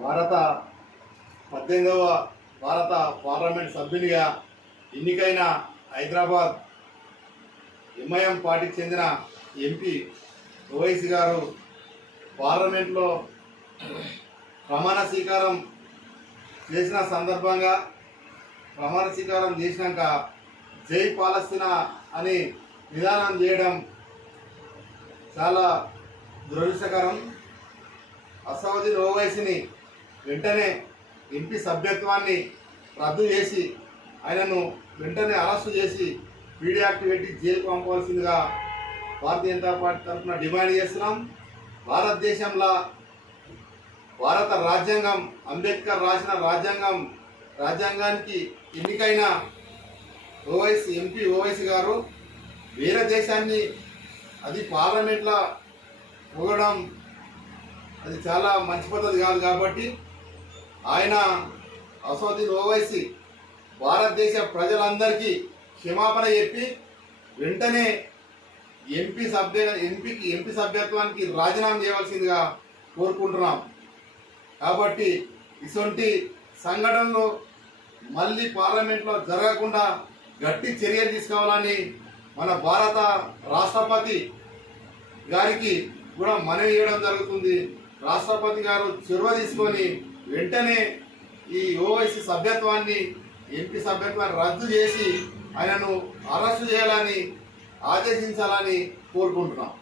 భారత 18వ భారత పార్లమెంట్ సభ్యునిగా ఎన్నికైన హైదరాబాద్ ఎంఐఎం పార్టీకి చెందిన ఎంపీ ఓవైసీ గారు పార్లమెంట్లో ప్రమాణ స్వీకారం చేసిన సందర్భంగా ప్రమాణ స్వీకారం చేసినాక జై పాలస్తీనా అని నిదానం చేయడం చాలా దురదృష్టకరం. అసదుద్దీన్ ఓవైసీని వెంటనే ఎంపీ సభ్యత్వాన్ని రద్దు చేసి ఆయనను వెంటనే అరెస్టు చేసి పీడీ యాక్ట్ పెట్టి జైలుకు పంపవలసిందిగా భారతీయ జనతా పార్టీ తరఫున డిమాండ్ చేస్తున్నాం. భారతదేశంలో భారత రాజ్యాంగం, అంబేద్కర్ రాసిన రాజ్యాంగానికి ఎన్నికైన ఎంపీ ఓవైసీ గారు వేరే దేశాన్ని అది పార్లమెంట్లో పోగడం అది చాలా మంచి పద్ధతి కాదు. కాబట్టి ఆయన అసదుద్దీన్ ఓవైసీ భారతదేశ ప్రజలందరికీ క్షమాపణ చెప్పి వెంటనే ఎంపీ సభ్యత్వానికి రాజీనామా చేయవలసిందిగా కోరుకుంటున్నాం. కాబట్టి ఇటువంటి సంఘటనలు మళ్ళీ పార్లమెంట్లో జరగకుండా గట్టి చర్యలు తీసుకోవాలని మన భారత రాష్ట్రపతి గారికి కూడా మనవి చేయడం జరుగుతుంది. రాష్ట్రపతి గారు చొరవ తీసుకొని వెంటనే ఈ ఓవైసీ సభ్యత్వాన్ని, ఎంపీ సభ్యత్వాన్ని రద్దు చేసి ఆయనను అరెస్టు చేయాలని ఆదేశించాలని కోరుకుంటున్నాం.